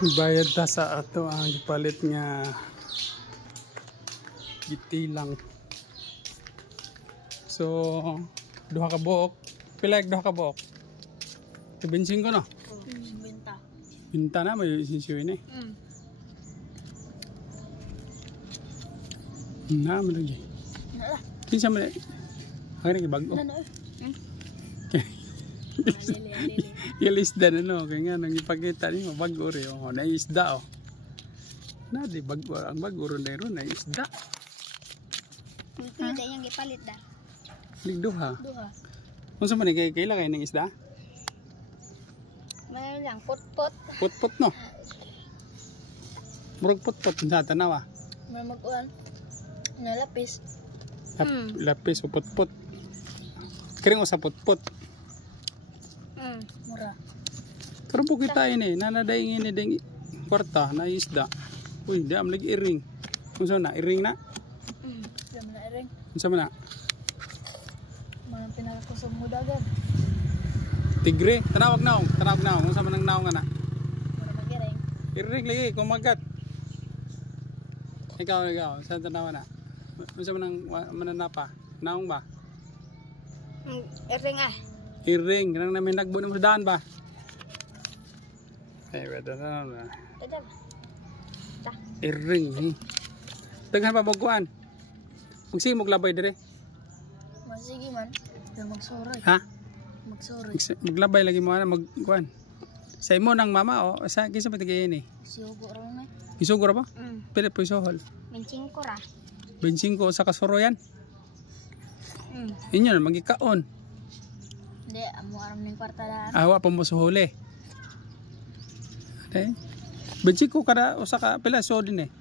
Bayad ta sa ato ang gipalit nga gitilang. So, duha ka buok. Pila duha ka buok? 25 ko no? Binta. Binta na may sisiwin eh. Na mo lagi. Kinsa man. Ang bago. Ilisda na no, kaya nga nang ipakita niyo bago rin, na isda oh. Na di bago ang bago ron na isda. Hindi yung gipalit da. Ligduha. Duha. Unsa man kay kaila kay ning isda? May lang put-put. Put-put no. Murag put-put sa tanawa. May mag-uwan. Nalapis. Lapis o put-put. Kring usa put-put. Mura. Pero po kita ini, nanadaing ini ding kwarta na isda. Uy, di am lagi iring. Unsa na iring na? Diyan na iring. Unsa man na? Mga pinakakusog mo dagan. Tigre, tanawag naong. Unsa man ang naong ana? Mura mag-iring. Iring lagi kumagat. Ikaw, sa tanawa na. Unsa man ang mananapa? Naong ba? Iring ah. Iring, kanang namin nagbo ng daan ba? Ay, wala na. Ito. Ta. Iring eh. Daghan pa magkuan. Magsige maglabay dire. Masige man. Pero magsuroy. Ha? Magsuroy. Maglabay lagi mo ana magkuan. Sa imo nang mama o sa kinsa pa tigay ini? Siugo ro na. Isugo ra ba? Pila po isohol? 25 ra. 25 sa kasuro yan. Inyo na magikaon. Hindi, amo aram ning kwarta daan. Awa pa mo suhuli. Okay. 25 kada usa ka pila so din eh.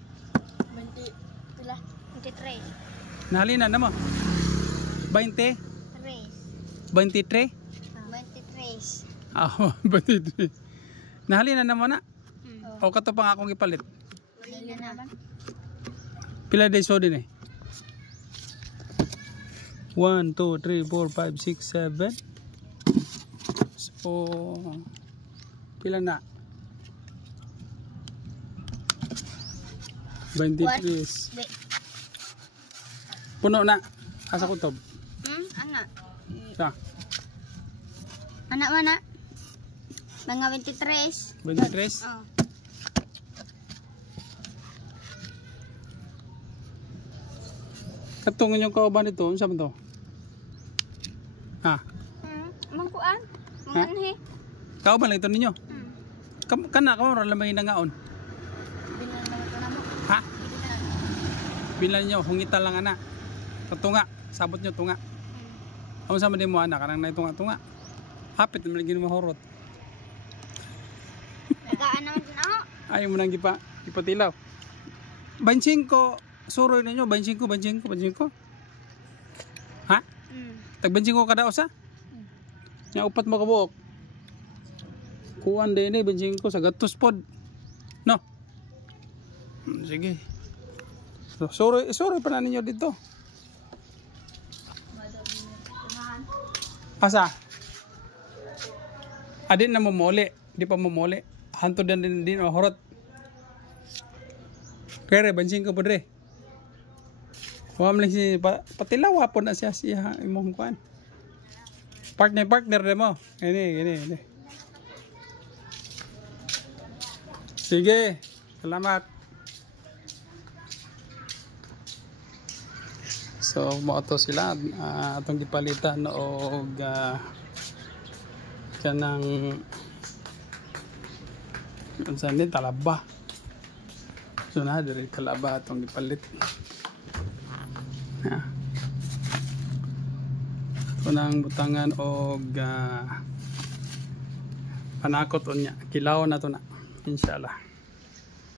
20 pila? 23. Nahalina na mo. 20? 23? 23. Ah, 23. Nahalina na mo na. O kato pang akong ipalit. Dili naman. Pila day so din eh. 1, 2, 3, 4, 5, 6, 7. So, pila na? 23. Puno na. Asa kutob? Anak. Sa? Anak mana? Mga 23. 23? Oh. Katong inyong kauban ito, ano sabi to? Ha? Mangkuan? Manganhi? Kauban lang ito ninyo? Kana ka mo, lamay na ngaon. Bilan naman ka na mo. Ha? Bilan nyo, hungita lang ana. Tunga, sabot nyo tunga. Ano sama din mo anak, kanang na tunga-tunga. Hapit naman lagi mahurot. Nagaan naman din ako. Ayaw mo nang ipatilaw. 25 suroy ninyo, 25. Ha? Tag 25 kada usa? Nya upat mo kabuok. Kuan din eh, 25 sa gatos pod. No? Sige. So, suroy pa na ninyo dito. Asa? Adin na mumuli. Di pa mumuli. Hanto din mahurot. Kaya 25 po dre. Huwag lang si patilaw po na siya imong kuan. Partner mo. Gini. Sige. Salamat. So, moto sila atong gipalitan og kanang unsa ni talaba. So na diri talaba atong gipalit. Ha. Kunang butangan og panakot unya. Kilaw na to na. Inshallah.